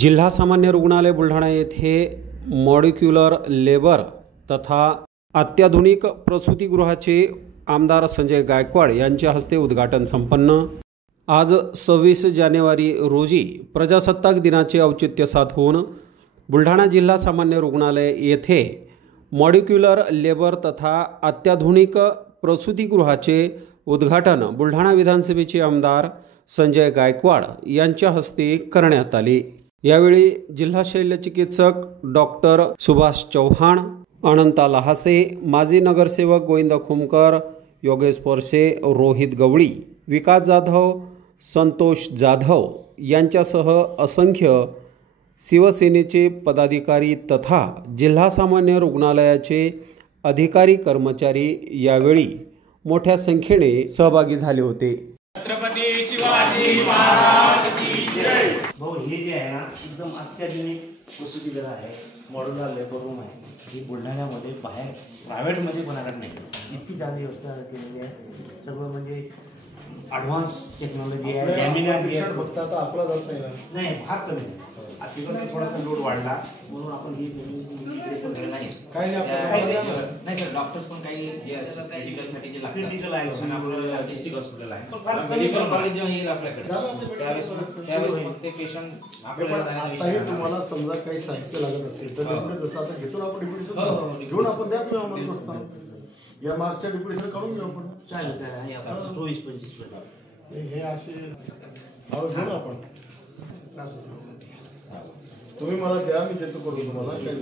जिल्हा सामान्य रुग्णालय बुलढाणा येथे मॉलिक्युलर लेबर तथा अत्याधुनिक प्रसूतिगृहाचे आमदार संजय गायकवाड यांच्या हस्ते उद्घाटन संपन्न। आज 26 जानेवारी रोजी प्रजासत्ताक दिनाचे औचित्य साधून बुलढाणा जिल्हा सामान्य रुग्णालय येथे मॉलिक्युलर लेबर तथा अत्याधुनिक प्रसूतिगृहाचे उद्घाटन बुलढाणा विधानसभेचे आमदार संजय गायकवाड यांच्या हस्ते करण्यात आले। यावेळी जिल्हा शल्यचिकित्सक डॉक्टर सुभाष चौहान, अनंता लहासे, माजी नगरसेवक गोविंद खुमकर, योगेश परसे, रोहित गवळी, विकास जाधव, संतोष जाधव यांच्यासह असंख्य शिवसेनेचे पदाधिकारी तथा जिल्हा सामान्य रुग्णालयाचे अधिकारी कर्मचारी यावेळी मोठ्या संख्येने सहभागी झाले होते। छत्रपती शिवाजी महाराज की जय। भाऊ हे जे आहे ना एकदम अत्याधुनिक प्रसूतिगृह आहे, मॉड्युलर लेबर रूम आहे। ही बुलढाण्यामध्ये बाहेर प्रायव्हेटमध्ये बनारच नाही, इतकी चांगली व्यवस्था केलेली आहे। सगळं म्हणजे ॲडव्हान्स टेक्नॉलॉजी आहे, लॅमिनार आहे। फक्त आता आपला जात नाही, भाग कमी आहे। तिकडे थोडासा लोड वाढला म्हणून आपण ही नाही काही नाही सर, डॉक्टर्स पण काही मेडिकल साठी जे लागतात, क्रिटिकल आहे, आपलं डिस्ट्रिक्ट हॉस्पिटल आहे, पण मेडिकल कॉलेज जेव्हा येईल आपल्याकडे त्यावेळेस ते पेशंट आताही तुम्हाला समजा काही साहित्य लागत असेल तर डिप्युटी जसं आता घेतो आपण डिप्युटेशन घेऊन आपण द्या तुम्ही आम्हाला प्रस्ताव या मार्चच्या डिप्युटेशन करून घेऊ आपण चालेल आहे आपण 24-25 हे असे घेऊ आपण तुम्ही मला द्या, मी देतो करून तुम्हाला काय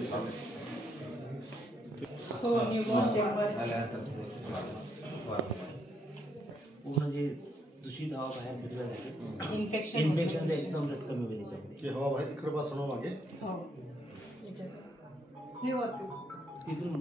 पूर्ण जे दूषित हवा बाहेर फिरल्या जाते, इन्फेक्शन एकदम कमी होईल। ते हवा बाहेर इकडे बसवणं मागे तिथून